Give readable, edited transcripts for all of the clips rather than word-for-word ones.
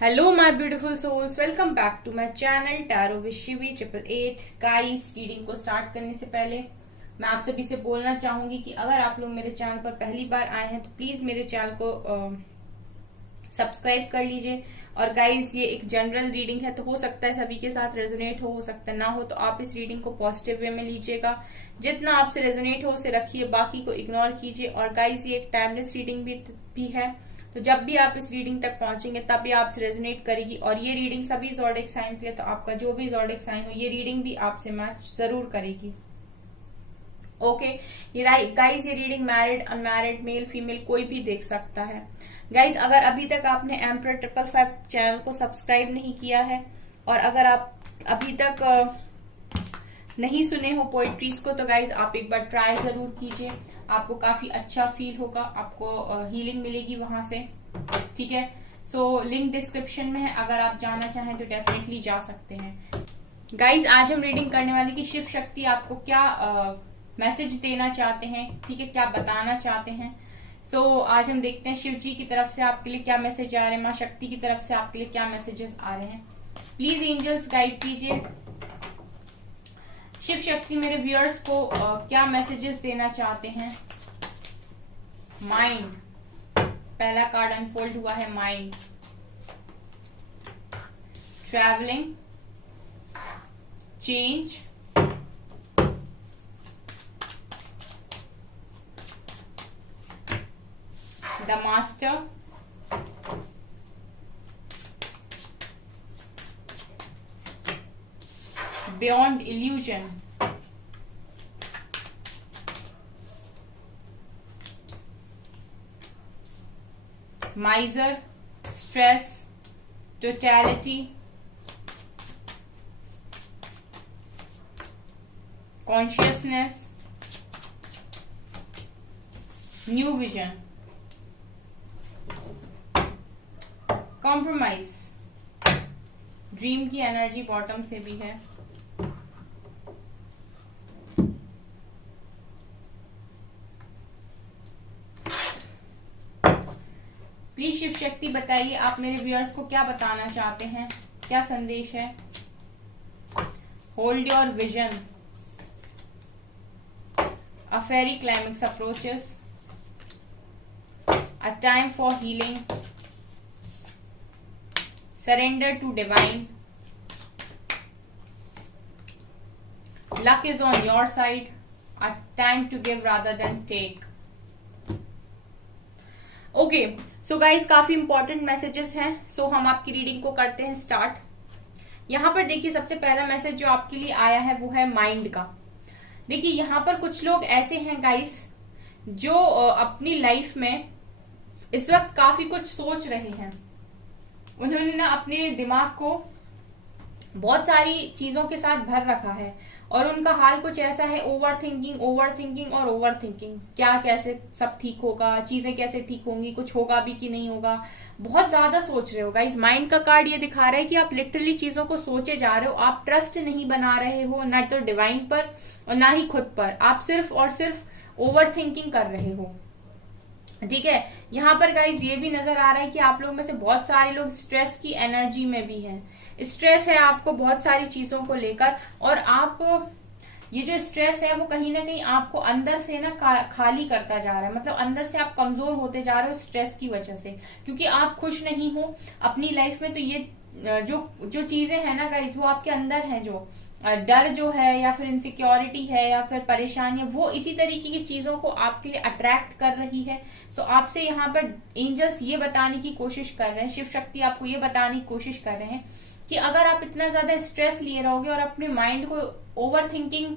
Hello my beautiful souls, welcome back to my channel tarot with Shivi 888। Guys, reading को start करने से पहले मैं आप सभी से बोलना चाहूंगी कि अगर आप लोग मेरे चैनल पर पहली बार आए हैं तो प्लीज मेरे चैनल को सब्सक्राइब कर लीजिए। और गाइस, ये एक जनरल रीडिंग है तो हो सकता है सभी के साथ रेजोनेट हो सकता है ना हो, तो आप इस रीडिंग को पॉजिटिव वे में लीजिएगा। जितना आपसे रेजोनेट हो उसे रखिए, बाकी को इग्नोर कीजिए। और गाइस, ये एक टाइमलेस रीडिंग भी है, तो जब भी आप इस रीडिंग तक पहुंचेंगे तब भी आपसे रेजोनेट करेगी। और ये रीडिंग सभी ज़ोडिएक साइन के लिए, तो आपका जो भी ज़ोडिएक साइन हो ये रीडिंग भी आपसे मैच जरूर करेगी। ओके, ये गाइस, ये reading married, unmarried, male female कोई भी देख सकता है। गाइस, अगर अभी तक आपने एम्परर 555 चैनल को सब्सक्राइब नहीं किया है और अगर आप अभी तक नहीं सुने हो पोएट्रीज को, तो गाइज आप एक बार ट्राई जरूर कीजिए। आपको काफी अच्छा फील होगा, आपको हीलिंग मिलेगी वहां से। ठीक है, सो लिंक डिस्क्रिप्शन में है, अगर आप जाना चाहें तो डेफिनेटली जा सकते हैं। गाइज, आज हम रीडिंग करने वाले की शिव शक्ति आपको क्या मैसेज देना चाहते हैं, ठीक है, क्या बताना चाहते हैं। सो आज हम देखते हैं शिव जी की तरफ से आपके लिए क्या मैसेज आ रहे हैं, माँ शक्ति की तरफ से आपके लिए क्या मैसेजेस आ रहे हैं। प्लीज एंजल्स गाइड कीजिए। शिव शक्ति मेरे व्यूअर्स को क्या मैसेजेस देना चाहते हैं। माइंड, पहला कार्ड अनफोल्ड हुआ है mind. Travelling, change, the master, beyond illusion, miser, stress, totality, consciousness, new vision, compromise, dream की एनर्जी बॉटम से भी है। प्लीज शिव शक्ति बताइए आप मेरे व्यूअर्स को क्या बताना चाहते हैं, क्या संदेश है। Hold your vision, a fiery climax approaches, a time for healing, surrender to divine, luck is on your side, a time to give rather than take. Okay, so guys, काफी इंपॉर्टेंट मैसेजेस हैं। So हम आपकी reading को करते हैं start. यहाँ पर देखिए, सबसे पहला मैसेज जो आपके लिए आया है वो है माइंड का। देखिए, यहाँ पर कुछ लोग ऐसे हैं गाइस जो अपनी लाइफ में इस वक्त काफी कुछ सोच रहे हैं। उन्होंने ना अपने दिमाग को बहुत सारी चीजों के साथ भर रखा है और उनका हाल कुछ ऐसा है, ओवर थिंकिंग और ओवर थिंकिंग। क्या कैसे सब ठीक होगा, चीजें कैसे ठीक होंगी, कुछ होगा भी कि नहीं होगा, बहुत ज्यादा सोच रहे हो गाइस। माइंड का कार्ड ये दिखा रहा है कि आप लिटरली चीजों को सोचे जा रहे हो, आप ट्रस्ट नहीं बना रहे हो, ना तो डिवाइन पर और ना ही खुद पर। आप सिर्फ और सिर्फ ओवर थिंकिंग कर रहे हो। ठीक है, यहाँ पर गाइज ये भी नजर आ रहा है कि आप लोग में से बहुत सारे लोग स्ट्रेस की एनर्जी में भी हैं। स्ट्रेस है आपको बहुत सारी चीजों को लेकर, और आप ये जो स्ट्रेस है वो कहीं ना कहीं आपको अंदर से ना खाली करता जा रहा है। मतलब अंदर से आप कमजोर होते जा रहे हो स्ट्रेस की वजह से, क्योंकि आप खुश नहीं हो अपनी लाइफ में। तो ये जो चीजें हैं ना गाइज, वो आपके अंदर है, जो डर जो है या फिर इनसिक्योरिटी है या फिर परेशानी है, वो इसी तरीके की चीजों को आपके लिए अट्रैक्ट कर रही है। सो आपसे यहाँ पर एंजल्स ये बताने की कोशिश कर रहे हैं, शिव शक्ति आपको ये बताने की कोशिश कर रहे हैं कि अगर आप इतना ज्यादा स्ट्रेस लिए रहोगे और अपने माइंड को ओवर थिंकिंग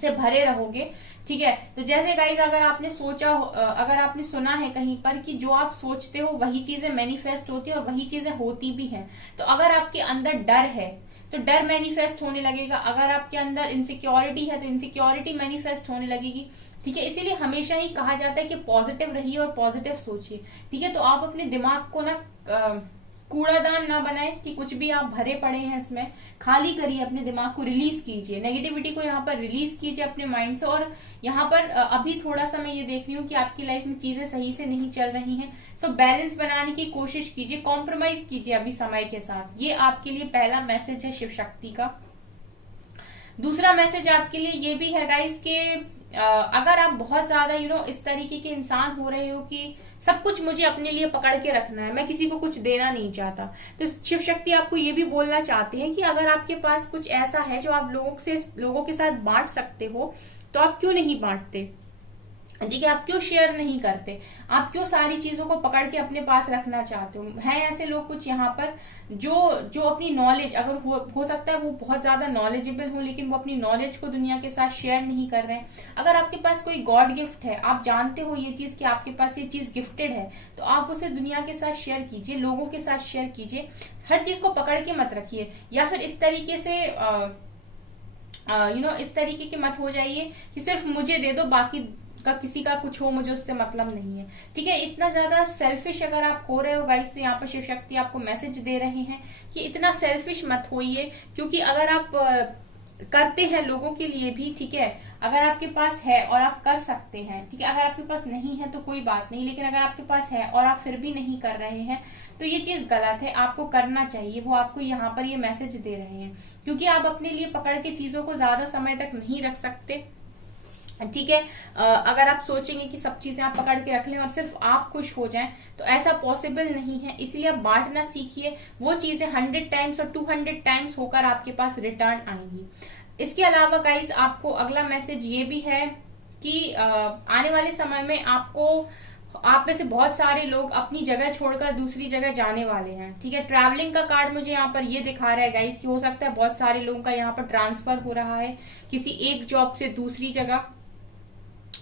से भरे रहोगे, ठीक है, तो जैसे गाइज अगर आपने सोचा, अगर आपने सुना है कहीं पर कि जो आप सोचते हो वही चीजें मैनिफेस्ट होती है और वही चीजें होती भी हैं। तो अगर आपके अंदर डर है तो डर मैनिफेस्ट होने लगेगा, अगर आपके अंदर इनसिक्योरिटी है तो इनसिक्योरिटी मैनिफेस्ट होने लगेगी। ठीक है, इसीलिए हमेशा ही कहा जाता है कि पॉजिटिव रहिए और पॉजिटिव सोचिए। ठीक है, तो आप अपने दिमाग को ना कूड़ादान ना बनाए कि कुछ भी आप भरे पड़े हैं इसमें, खाली करिए, अपने दिमाग को रिलीज कीजिए, नेगेटिविटी को यहाँ पर रिलीज कीजिए अपने माइंड से। और यहाँ पर अभी थोड़ा सा मैं ये देख रही हूँ कि आपकी लाइफ में चीजें सही से नहीं चल रही हैं, सो बैलेंस बनाने की कोशिश कीजिए, कॉम्प्रोमाइज कीजिए अभी समय के साथ। ये आपके लिए पहला मैसेज है शिव शक्ति का। दूसरा मैसेज आपके लिए ये भी है गाइस कि अगर आप बहुत ज्यादा इस तरीके के इंसान हो रहे हो कि सब कुछ मुझे अपने लिए पकड़ के रखना है, मैं किसी को कुछ देना नहीं चाहता, तो शिव शक्ति आपको ये भी बोलना चाहते हैं कि अगर आपके पास कुछ ऐसा है जो आप लोगों के साथ बांट सकते हो, तो आप क्यों नहीं बांटते। ठीक है, आप क्यों शेयर नहीं करते, आप क्यों सारी चीजों को पकड़ के अपने पास रखना चाहते हो। हैं ऐसे लोग कुछ यहाँ पर जो अपनी नॉलेज, अगर हो सकता है वो बहुत ज्यादा नॉलेजेबल हो, लेकिन वो अपनी नॉलेज को दुनिया के साथ शेयर नहीं कर रहे हैं। अगर आपके पास कोई गॉड गिफ्ट है, आप जानते हो ये चीज कि आपके पास ये चीज गिफ्टेड है, तो आप उसे दुनिया के साथ शेयर कीजिए, लोगों के साथ शेयर कीजिए। हर चीज को पकड़ के मत रखिए, या फिर इस तरीके से इस तरीके के मत हो जाइए कि सिर्फ मुझे दे दो, बाकी का किसी का कुछ हो मुझे उससे मतलब नहीं है। ठीक है, इतना ज्यादा सेल्फिश अगर आप हो रहे हो गाइस, तो यहाँ पर शिव शक्ति आपको मैसेज दे रहे हैं कि इतना सेल्फिश मत होइए, क्योंकि अगर आप करते हैं लोगों के लिए भी, ठीक है, अगर आपके पास है और आप कर सकते हैं, ठीक है, अगर आपके पास नहीं है तो कोई बात नहीं, लेकिन अगर आपके पास है और आप फिर भी नहीं कर रहे हैं तो ये चीज गलत है, आपको करना चाहिए। वो आपको यहाँ पर ये मैसेज दे रहे हैं, क्योंकि आप अपने लिए पकड़ के चीजों को ज्यादा समय तक नहीं रख सकते। ठीक है, अगर आप सोचेंगे कि सब चीजें आप पकड़ के रख लें और सिर्फ आप खुश हो जाएं, तो ऐसा पॉसिबल नहीं है। इसलिए आप बांटना सीखिए, वो चीजें 100 टाइम्स और 200 टाइम्स होकर आपके पास रिटर्न आएंगी। इसके अलावा गाइस आपको अगला मैसेज ये भी है कि आने वाले समय में आप में से बहुत सारे लोग अपनी जगह छोड़कर दूसरी जगह जाने वाले हैं। ठीक है, ट्रैवलिंग का कार्ड मुझे यहाँ पर ये दिखा रहा है गाइस कि हो सकता है बहुत सारे लोगों का यहाँ पर ट्रांसफर हो रहा है किसी एक जॉब से दूसरी जगह।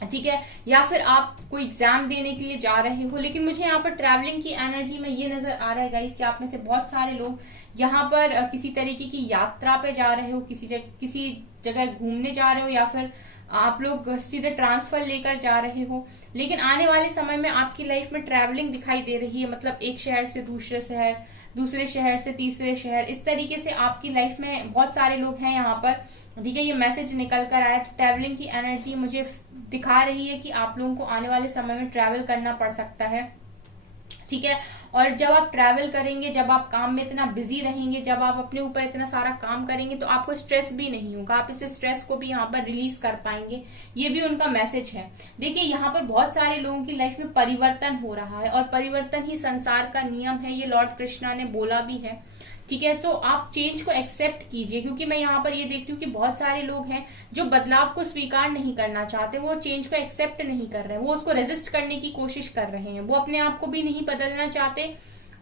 ठीक है, या फिर आप कोई एग्जाम देने के लिए जा रहे हो, लेकिन मुझे यहाँ पर ट्रैवलिंग की एनर्जी में ये नजर आ रहा है गाइस कि आप में से बहुत सारे लोग यहाँ पर किसी तरीके की यात्रा पे जा रहे हो, किसी जगह घूमने जा रहे हो, या फिर आप लोग सीधे ट्रांसफर लेकर जा रहे हो। लेकिन आने वाले समय में आपकी लाइफ में ट्रैवलिंग दिखाई दे रही है, मतलब एक शहर से दूसरे शहर, दूसरे शहर से तीसरे शहर, इस तरीके से आपकी लाइफ में बहुत सारे लोग हैं यहाँ पर। ठीक है, ये मैसेज निकल कर आया, तो ट्रैवलिंग की एनर्जी मुझे दिखा रही है कि आप लोगों को आने वाले समय में ट्रैवल करना पड़ सकता है। ठीक है, और जब आप ट्रैवल करेंगे, जब आप काम में इतना बिजी रहेंगे, जब आप अपने ऊपर इतना सारा काम करेंगे, तो आपको स्ट्रेस भी नहीं होगा, आप इस स्ट्रेस को भी यहाँ पर रिलीज कर पाएंगे। ये भी उनका मैसेज है। देखिए, यहाँ पर बहुत सारे लोगों की लाइफ में परिवर्तन हो रहा है, और परिवर्तन ही संसार का नियम है, ये लॉर्ड कृष्णा ने बोला भी है। ठीक है, सो आप चेंज को एक्सेप्ट कीजिए, क्योंकि मैं यहाँ पर ये देखती हूँ कि बहुत सारे लोग हैं जो बदलाव को स्वीकार नहीं करना चाहते, वो चेंज को एक्सेप्ट नहीं कर रहे हैं, वो उसको रेजिस्ट करने की कोशिश कर रहे हैं, वो अपने आप को भी नहीं बदलना चाहते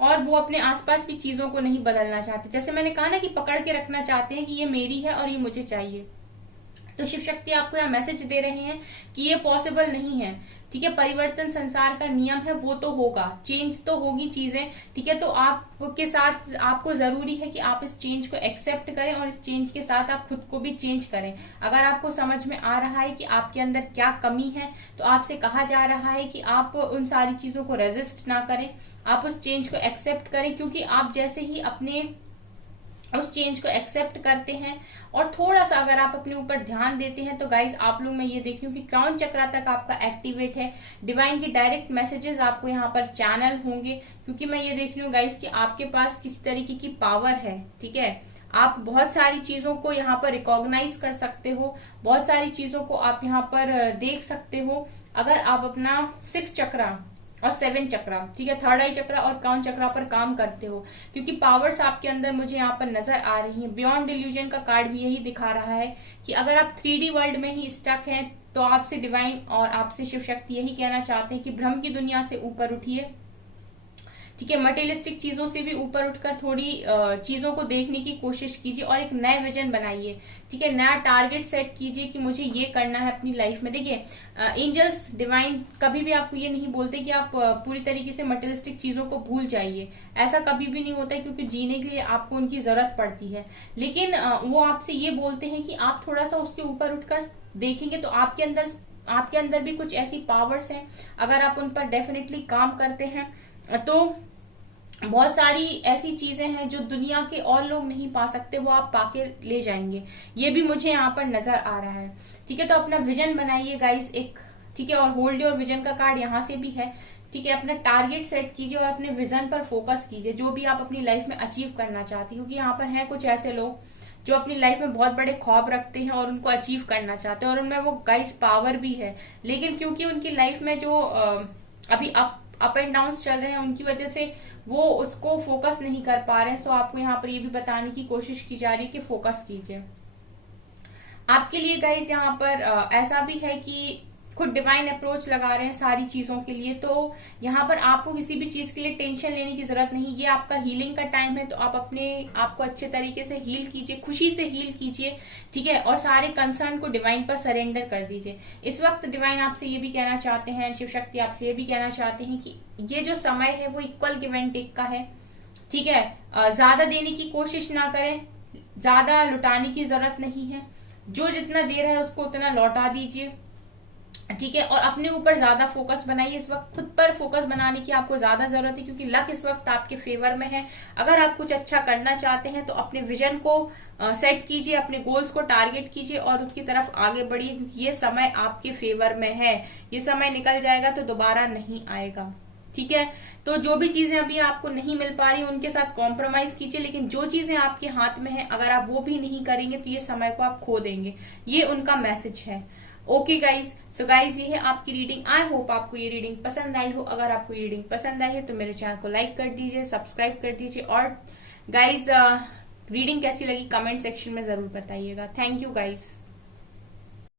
और वो अपने आसपास भी चीजों को नहीं बदलना चाहते। जैसे मैंने कहा ना कि पकड़ के रखना चाहते हैं कि ये मेरी है और ये मुझे चाहिए। तो शिव शक्ति आपको यहाँ मैसेज दे रहे हैं कि ये पॉसिबल नहीं है। ठीक है, परिवर्तन संसार का नियम है, वो तो होगा, चेंज तो होगी चीजें। ठीक है, तो आपके साथ आपको जरूरी है कि आप इस चेंज को एक्सेप्ट करें और इस चेंज के साथ आप खुद को भी चेंज करें। अगर आपको समझ में आ रहा है कि आपके अंदर क्या कमी है, तो आपसे कहा जा रहा है कि आप उन सारी चीजों को रेजिस्ट ना करें, आप उस चेंज को एक्सेप्ट करें, क्योंकि आप जैसे ही अपने उस चेंज को एक्सेप्ट करते हैं और थोड़ा सा अगर आप अपने ऊपर ध्यान देते हैं, तो गाइज आप लोग, मैं ये देख रही हूँ कि क्राउन चक्रा तक आपका एक्टिवेट है। डिवाइन की डायरेक्ट मैसेजेस आपको यहाँ पर चैनल होंगे, क्योंकि मैं ये देख रही हूँ गाइज कि आपके पास किसी तरीके की पावर है। ठीक है, आप बहुत सारी चीजों को यहाँ पर रिकॉग्नाइज कर सकते हो, बहुत सारी चीजों को आप यहाँ पर देख सकते हो, अगर आप अपना 6 चक्रा और 7 चक्रा, ठीक है, 3rd आई चक्रा और क्राउन चक्रा पर काम करते हो, क्योंकि पावर्स आपके अंदर मुझे यहाँ पर नजर आ रही हैं। बियॉन्ड डिल्यूजन का कार्ड भी यही दिखा रहा है कि अगर आप 3D वर्ल्ड में ही स्टक हैं, तो आपसे डिवाइन और आपसे शिव शक्ति यही कहना चाहते हैं कि भ्रम की दुनिया से ऊपर उठिए। ठीक है, मटेरियलिस्टिक चीजों से भी ऊपर उठकर थोड़ी चीजों को देखने की कोशिश कीजिए और एक नए विजन बनाइए। ठीक है, नया टारगेट सेट कीजिए कि मुझे ये करना है अपनी लाइफ में। देखिए, एंजल्स, डिवाइन कभी भी आपको ये नहीं बोलते कि आप पूरी तरीके से मटेरियलिस्टिक चीजों को भूल जाइए, ऐसा कभी भी नहीं होता है, क्योंकि जीने के लिए आपको उनकी जरूरत पड़ती है। लेकिन वो आपसे ये बोलते हैं कि आप थोड़ा सा उसके ऊपर उठकर देखेंगे, तो आपके अंदर भी कुछ ऐसी पावर्स हैं, अगर आप उन पर डेफिनेटली काम करते हैं, तो बहुत सारी ऐसी चीजें हैं जो दुनिया के और लोग नहीं पा सकते, वो आप पाके ले जाएंगे। ये भी मुझे यहाँ पर नजर आ रहा है। ठीक है, तो अपना विजन बनाइए गाइस एक। ठीक है, और होल्ड योर विजन का कार्ड यहाँ से भी है। ठीक है, अपना टारगेट सेट कीजिए और अपने विजन पर फोकस कीजिए, जो भी आप अपनी लाइफ में अचीव करना चाहती हैं। क्योंकि यहाँ पर हैं कुछ ऐसे लोग जो अपनी लाइफ में बहुत बड़े ख्वाब रखते हैं और उनको अचीव करना चाहते हैं, और उनमें वो गाइस पावर भी है, लेकिन क्योंकि उनकी लाइफ में जो अभी अप एंड डाउन चल रहे हैं, उनकी वजह से वो उसको फोकस नहीं कर पा रहे हैं। सो आपको यहाँ पर ये भी बताने की कोशिश की जा रही है कि फोकस कीजिए। आपके लिए गाइस यहाँ पर ऐसा भी है कि खुद डिवाइन अप्रोच लगा रहे हैं सारी चीजों के लिए, तो यहाँ पर आपको किसी भी चीज के लिए टेंशन लेने की जरूरत नहीं। ये आपका हीलिंग का टाइम है, तो आप अपने आप को अच्छे तरीके से हील कीजिए, खुशी से हील कीजिए, ठीक है, और सारे कंसर्न को डिवाइन पर सरेंडर कर दीजिए। इस वक्त डिवाइन आपसे ये भी कहना चाहते हैं, शिव शक्ति आपसे ये भी कहना चाहते हैं कि ये जो समय है वो इक्वल गिव एंड टेक का है, ठीक है। ज्यादा देने की कोशिश ना करें, ज्यादा लुटाने की जरूरत नहीं है, जो जितना दे रहा है उसको उतना लौटा दीजिए, ठीक है। और अपने ऊपर ज्यादा फोकस बनाइए। इस वक्त खुद पर फोकस बनाने की आपको ज्यादा जरूरत है, क्योंकि लक इस वक्त आपके फेवर में है। अगर आप कुछ अच्छा करना चाहते हैं तो अपने विजन को सेट कीजिए, अपने गोल्स को टारगेट कीजिए और उसकी तरफ आगे बढ़िए, क्योंकि ये समय आपके फेवर में है। ये समय निकल जाएगा तो दोबारा नहीं आएगा, ठीक है। तो जो भी चीजें अभी आपको नहीं मिल पा रही उनके साथ कॉम्प्रोमाइज कीजिए, लेकिन जो चीजें आपके हाथ में है अगर आप वो भी नहीं करेंगे तो ये समय को आप खो देंगे। ये उनका मैसेज है। ओके गाइज, सो गाइज ये है आपकी रीडिंग। आई होप आपको ये रीडिंग पसंद आई हो। अगर आपको ये रीडिंग पसंद आई है तो मेरे चैनल को लाइक कर दीजिए, सब्सक्राइब कर दीजिए, और गाइज रीडिंग कैसी लगी कमेंट सेक्शन में जरूर बताइएगा। Thank you guys.